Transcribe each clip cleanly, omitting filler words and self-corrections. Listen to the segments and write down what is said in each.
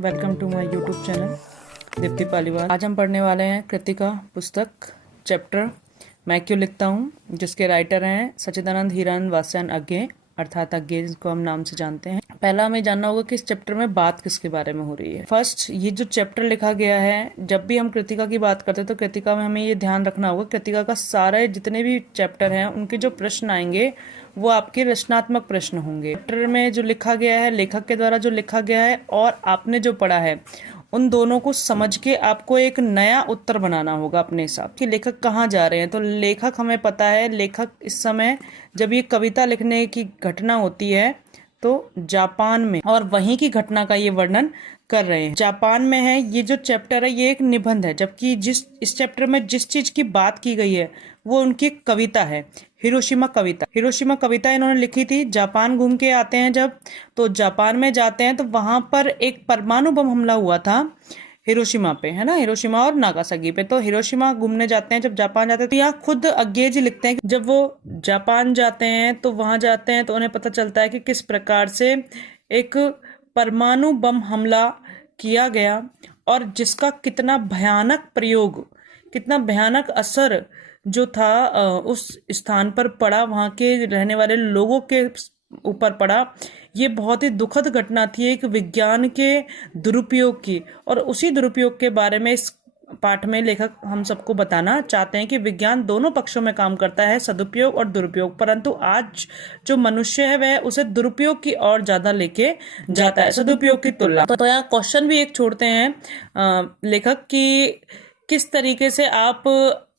Welcome to my YouTube channel Deepti Paliwal. आज हम पढ़ने वाले हैं कृतिका पुस्तक चैप्टर मैं क्यों लिखता हूँ, जिसके राइटर हैं सच्चिदानंद हीरानंद वात्स्यायन अज्ञे, अर्थात अज्ञे जिनको हम नाम से जानते हैं। पहला हमें जानना होगा कि इस चैप्टर में बात किसके बारे में हो रही है। फर्स्ट, ये जो चैप्टर लिखा गया है, जब भी हम कृतिका की बात करते हैं तो कृतिका में हमें ये ध्यान रखना होगा, कृतिका का सारे जितने भी चैप्टर हैं उनके जो प्रश्न आएंगे वो आपके रचनात्मक प्रश्न होंगे। चैप्टर में जो लिखा गया है, लेखक के द्वारा जो लिखा गया है और आपने जो पढ़ा है, उन दोनों को समझ के आपको एक नया उत्तर बनाना होगा अपने हिसाब कि लेखक कहाँ जा रहे हैं। तो लेखक हमें पता है, लेखक इस समय जब ये कविता लिखने की घटना होती है तो जापान में, और वहीं की घटना का ये वर्णन कर रहे हैं। जापान में है ये जो चैप्टर है, ये एक निबंध है, जबकि इस चैप्टर में जिस चीज की बात की गई है वो उनकी कविता है, हिरोशिमा कविता। हिरोशिमा कविता इन्होंने लिखी थी। जापान घूम के आते हैं जब, तो जापान में जाते हैं तो वहां पर एक परमाणु बम हमला हुआ था हिरोशिमा पे, है ना, हिरोशिमा और नागासाकी पे। तो हिरोशिमा घूमने जाते हैं, जब जापान जाते हैं तो यहाँ खुद अज्ञे जी लिखते हैं कि जब वो जापान जाते हैं तो वहां जाते हैं तो उन्हें पता चलता है कि किस प्रकार से एक परमाणु बम हमला किया गया और जिसका कितना भयानक प्रयोग, कितना भयानक असर जो था उस स्थान पर पड़ा, वहाँ के रहने वाले लोगों के ऊपर पड़ा। ये बहुत ही दुखद घटना थी एक विज्ञान के दुरुपयोग की, और उसी दुरुपयोग के बारे में इस पाठ में लेखक हम सबको बताना चाहते हैं कि विज्ञान दोनों पक्षों में काम करता है, सदुपयोग और दुरुपयोग, परंतु आज जो मनुष्य है वह उसे दुरुपयोग की ओर ज्यादा लेके जाता है सदुपयोग की तुलना। तो यहाँ क्वेश्चन भी एक छोड़ते हैं लेखक कि किस तरीके से आप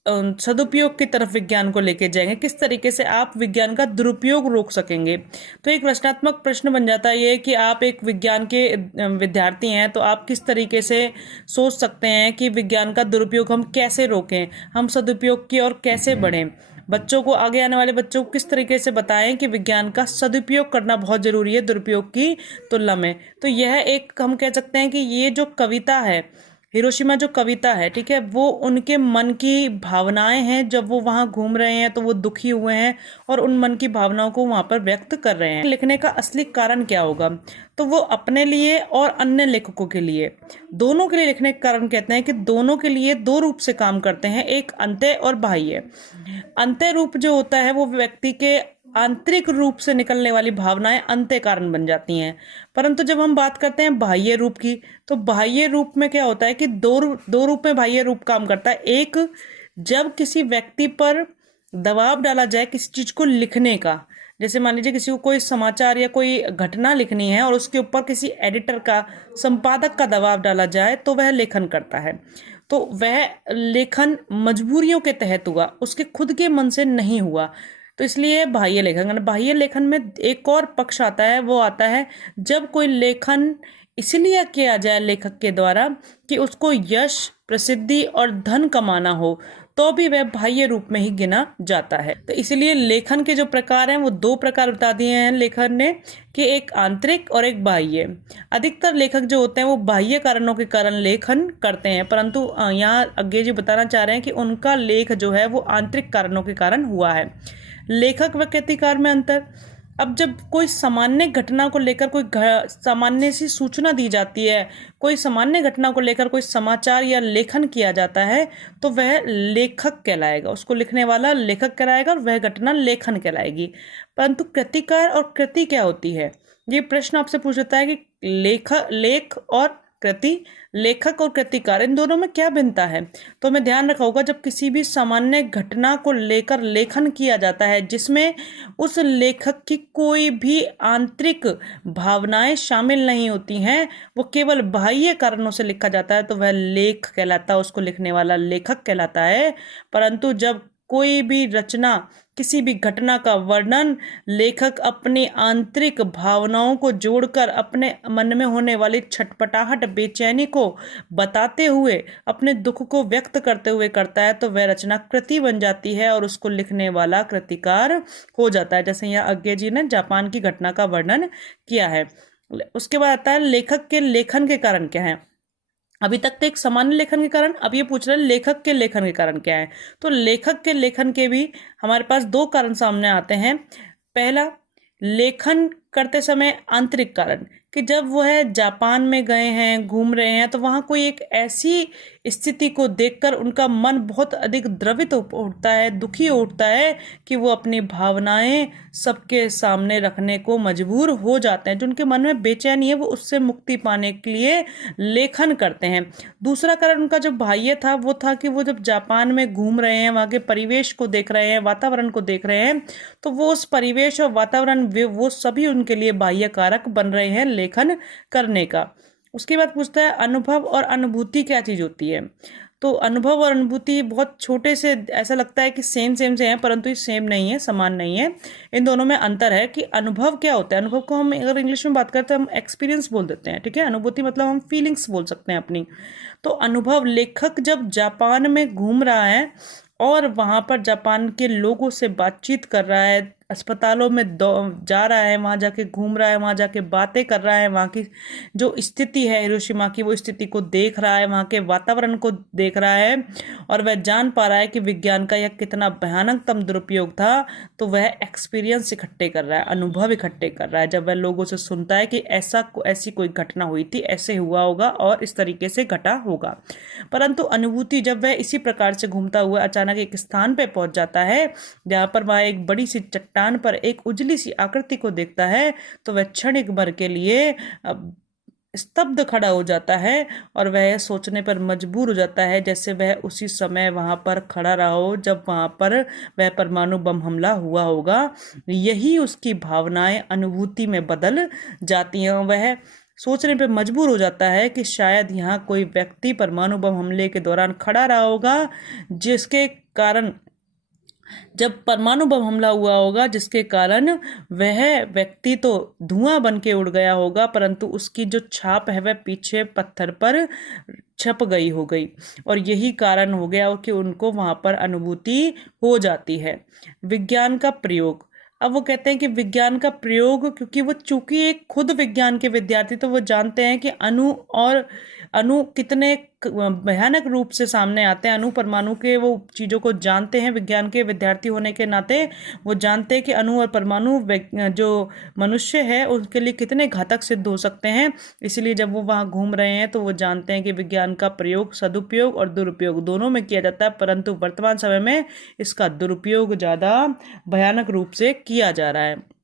सदुपयोग की तरफ विज्ञान को लेके जाएंगे, किस तरीके से आप विज्ञान का दुरुपयोग रोक सकेंगे। तो एक रचनात्मक प्रश्न बन जाता है ये कि आप एक विज्ञान के विद्यार्थी हैं तो आप किस तरीके से सोच सकते हैं कि विज्ञान का दुरुपयोग हम कैसे रोकें, हम सदुपयोग की ओर कैसे बढ़ें। बच्चों को, आगे आने वाले बच्चों को किस तरीके से बताएं कि विज्ञान का सदुपयोग करना बहुत जरूरी है दुरुपयोग की तुलना में। तो यह एक, हम कह सकते हैं कि ये जो कविता है, हिरोशिमा जो कविता है, ठीक है, वो उनके मन की भावनाएं हैं। जब वो वहां घूम रहे हैं तो वो दुखी हुए हैं और उन मन की भावनाओं को वहां पर व्यक्त कर रहे हैं। लिखने का असली कारण क्या होगा, तो वो अपने लिए और अन्य लेखकों के लिए, दोनों के लिए लिखने का कारण कहते हैं कि दोनों के लिए दो रूप से काम करते हैं, एक अंत्य और बाह्य। अंत्य रूप जो होता है वो व्यक्ति के आंतरिक रूप से निकलने वाली भावनाएं अंत्य कारण बन जाती हैं, परंतु जब हम बात करते हैं बाह्य रूप की, तो बाह्य रूप में क्या होता है कि दो रूप में बाह्य रूप काम करता है। एक, जब किसी व्यक्ति पर दबाव डाला जाए किसी चीज को लिखने का, जैसे मान लीजिए किसी को कोई समाचार या कोई घटना लिखनी है और उसके ऊपर किसी एडिटर का, संपादक का दबाव डाला जाए तो वह लेखन करता है। तो वह लेखन मजबूरियों के तहत हुआ, उसके खुद के मन से नहीं हुआ। तो इसलिए बाह्य लेखन, बाह्य लेखन में एक और पक्ष आता है, वो आता है जब कोई लेखन इसलिए किया जाए लेखक के द्वारा कि उसको यश, प्रसिद्धि और धन कमाना हो, तो भी वह बाह्य रूप में ही गिना जाता है। तो इसलिए लेखन के जो प्रकार हैं वो दो प्रकार बता दिए हैं लेखक ने, कि एक आंतरिक और एक बाह्य। अधिकतर लेखक जो होते हैं वो बाह्य कारणों के कारण लेखन करते हैं, परंतु यहाँ अज्ञे जी बताना चाह रहे हैं कि उनका लेख जो है वो आंतरिक कारणों के कारण हुआ है। लेखक व कृतिकार में अंतर, अब जब कोई सामान्य घटना को लेकर कोई सामान्य सी सूचना दी जाती है, कोई सामान्य घटना को लेकर कोई समाचार या लेखन किया जाता है, तो वह लेखक कहलाएगा, उसको लिखने वाला लेखक कहलाएगा और वह घटना लेखन कहलाएगी। परंतु कृतिकार और कृति क्या होती है, ये प्रश्न आपसे पूछता है कि लेख और कृति, लेखक और कृतिकार, इन दोनों में क्या भिन्नता है। तो हमें ध्यान रखा होगा, जब किसी भी सामान्य घटना को लेकर लेखन किया जाता है जिसमें उस लेखक की कोई भी आंतरिक भावनाएं शामिल नहीं होती हैं, वो केवल बाह्य कारणों से लिखा जाता है, तो वह लेख कहलाता है, उसको लिखने वाला लेखक कहलाता है। परंतु जब कोई भी रचना, किसी भी घटना का वर्णन लेखक अपनी आंतरिक भावनाओं को जोड़कर अपने मन में होने वाली छटपटाहट, बेचैनी को बताते हुए, अपने दुख को व्यक्त करते हुए करता है, तो वह रचना कृति बन जाती है और उसको लिखने वाला कृतिकार हो जाता है। जैसे यहाँ अज्ञे जी ने जापान की घटना का वर्णन किया है। उसके बाद आता है लेखक के लेखन के कारण क्या है। अभी तक तो एक सामान्य लेखन के कारण, अब ये पूछ रहे हैं लेखक के लेखन के कारण क्या है। तो लेखक के लेखन के भी हमारे पास दो कारण सामने आते हैं। पहला, लेखन करते समय आंतरिक कारण, कि जब वह जापान में गए हैं, घूम रहे हैं, तो वहाँ कोई एक ऐसी स्थिति को देखकर उनका मन बहुत अधिक द्रवित उठता है, दुखी उठता है कि वो अपनी भावनाएं सबके सामने रखने को मजबूर हो जाते हैं। जो उनके मन में बेचैनी है वो उससे मुक्ति पाने के लिए लेखन करते हैं। दूसरा कारण उनका जो बाह्य था वो था कि वो जब जापान में घूम रहे हैं, वहाँ के परिवेश को देख रहे हैं, वातावरण को देख रहे हैं, तो वो उस परिवेश और वातावरण वो सभी उनके लिए बाह्य कारक बन रहे हैं लेखन करने का। उसके बाद पूछता है अनुभव और अनुभूति क्या चीज होती है। तो अनुभव और अनुभूति बहुत छोटे से ऐसा लगता है कि सेम सेम से हैं, परंतु ये सेम नहीं है, समान नहीं है। इन दोनों में अंतर है कि अनुभव क्या होता है। अनुभव को हम अगर इंग्लिश में बात करते हैं हम एक्सपीरियंस बोल देते हैं, ठीक है। अनुभूति मतलब हम फीलिंग्स बोल सकते हैं अपनी। तो अनुभव, लेखक जब जापान में घूम रहा है और वहाँ पर जापान के लोगों से बातचीत कर रहा है, अस्पतालों में जा रहा है, वहाँ जाके घूम रहा है, वहाँ जाके बातें कर रहा है, वहाँ की जो स्थिति है हिरोशिमा की वो स्थिति को देख रहा है, वहाँ के वातावरण को देख रहा है, और वह जान पा रहा है कि विज्ञान का यह कितना भयानकतम दुरुपयोग था। तो वह एक्सपीरियंस इकट्ठे कर रहा है, अनुभव इकट्ठे कर रहा है। जब वह लोगों से सुनता है कि ऐसी कोई घटना हुई थी, ऐसे हुआ होगा और इस तरीके से घटा होगा। परंतु अनुभूति, जब वह इसी प्रकार से घूमता हुआ अचानक एक स्थान पर पहुंच जाता है जहाँ पर वह एक बड़ी सी चट्टान पर एक उजली सी आकृति को देखता है, तो वह क्षणिक भर के लिए स्तब्ध खड़ा हो जाता है और वह सोचने पर मजबूर हो जाता है जैसे वह उसी समय वहां पर खड़ा रहा हो जब वहां पर वह परमाणु बम हमला हुआ होगा। यही उसकी भावनाएं अनुभूति में बदल जाती हैं। वह सोचने पर मजबूर हो जाता है कि शायद यहाँ कोई व्यक्ति परमाणु बम हमले के दौरान खड़ा रहा होगा, जिसके कारण जब परमाणु बम हमला हुआ होगा, जिसके कारण वह व्यक्ति तो धुआं बन के उड़ गया होगा, परंतु उसकी जो छाप है वह पीछे पत्थर पर छप गई हो गई, और यही कारण हो गया कि उनको वहां पर अनुभूति हो जाती है। विज्ञान का प्रयोग, अब वो कहते हैं कि विज्ञान का प्रयोग, क्योंकि वो चूंकि एक खुद विज्ञान के विद्यार्थी, तो वो जानते हैं कि अणु कितने भयानक रूप से सामने आते हैं। अणु परमाणु के वो चीज़ों को जानते हैं। विज्ञान के विद्यार्थी होने के नाते वो जानते हैं कि अणु और परमाणु जो मनुष्य है उसके लिए कितने घातक सिद्ध हो सकते हैं। इसलिए जब वो वहाँ घूम रहे हैं तो वो जानते हैं कि विज्ञान का प्रयोग सदुपयोग और दुरुपयोग दोनों में किया जाता है, परंतु वर्तमान समय में इसका दुरुपयोग ज़्यादा भयानक रूप से किया जा रहा है।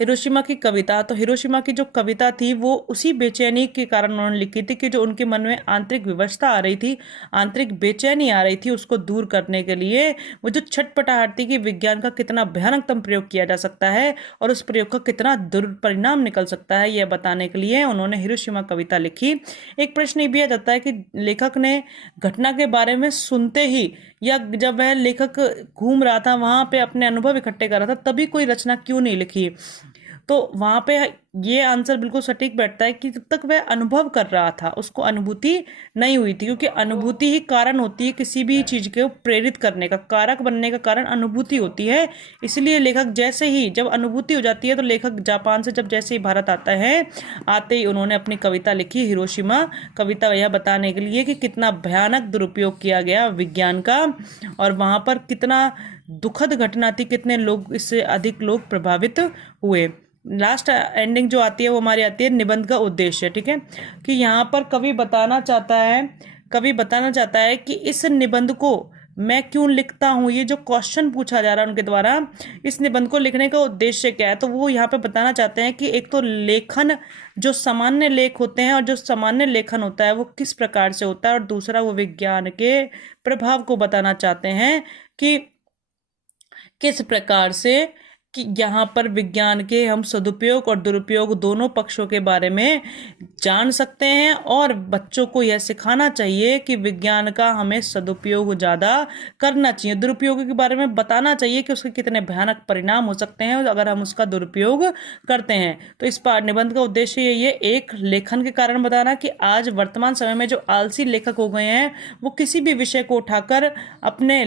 हिरोशिमा की कविता, तो हिरोशिमा की जो कविता थी वो उसी बेचैनी के कारण उन्होंने लिखी थी कि जो उनके मन में आंतरिक विवशता आ रही थी, आंतरिक बेचैनी आ रही थी, उसको दूर करने के लिए वो जो छटपटाहट थी कि विज्ञान का कितना भयानकतम प्रयोग किया जा सकता है और उस प्रयोग का कितना दुष्परिणाम निकल सकता है, यह बताने के लिए उन्होंने हिरोशिमा कविता लिखी। एक प्रश्न ये भी आ जाता है कि लेखक ने घटना के बारे में सुनते ही या जब वह लेखक घूम रहा था वहां पे अपने अनुभव इकट्ठे कर रहा था तभी कोई रचना क्यों नहीं लिखी। तो वहां पे ये आंसर बिल्कुल सटीक बैठता है कि जब तक वह अनुभव कर रहा था उसको अनुभूति नहीं हुई थी, क्योंकि अनुभूति ही कारण होती है किसी भी चीज को प्रेरित करने का, कारक बनने का कारण अनुभूति होती है। इसलिए लेखक जैसे ही जब अनुभूति हो जाती है, तो लेखक जापान से जब जैसे ही भारत आता है, आते ही उन्होंने अपनी कविता लिखी हिरोशिमा कविता, यह बताने के लिए कि कितना भयानक दुरुपयोग किया गया विज्ञान का और वहां पर कितना दुखद घटना थी, कितने लोग, इससे अधिक लोग प्रभावित हुए। लास्ट एंडिंग जो आती है वो हमारी आती है निबंध का उद्देश्य, ठीक है, कि यहाँ पर कवि बताना चाहता है कि इस निबंध को मैं क्यों लिखता हूँ। ये जो क्वेश्चन पूछा जा रहा है उनके द्वारा, इस निबंध को लिखने का उद्देश्य क्या है, तो वो यहाँ पे बताना चाहते हैं कि एक तो लेखन, जो सामान्य लेख होते हैं और जो सामान्य लेखन होता है वो किस प्रकार से होता है, और दूसरा वो विज्ञान के प्रभाव को बताना चाहते हैं कि किस प्रकार से कि यहाँ पर विज्ञान के हम सदुपयोग और दुरुपयोग दोनों पक्षों के बारे में जान सकते हैं, और बच्चों को यह सिखाना चाहिए कि विज्ञान का हमें सदुपयोग ज़्यादा करना चाहिए, दुरुपयोग के बारे में बताना चाहिए कि उसके कितने भयानक परिणाम हो सकते हैं अगर हम उसका दुरुपयोग करते हैं। तो इस निबंध का उद्देश्य ये एक लेखन के कारण बताना कि आज वर्तमान समय में जो आलसी लेखक हो गए हैं वो किसी भी विषय को उठाकर अपने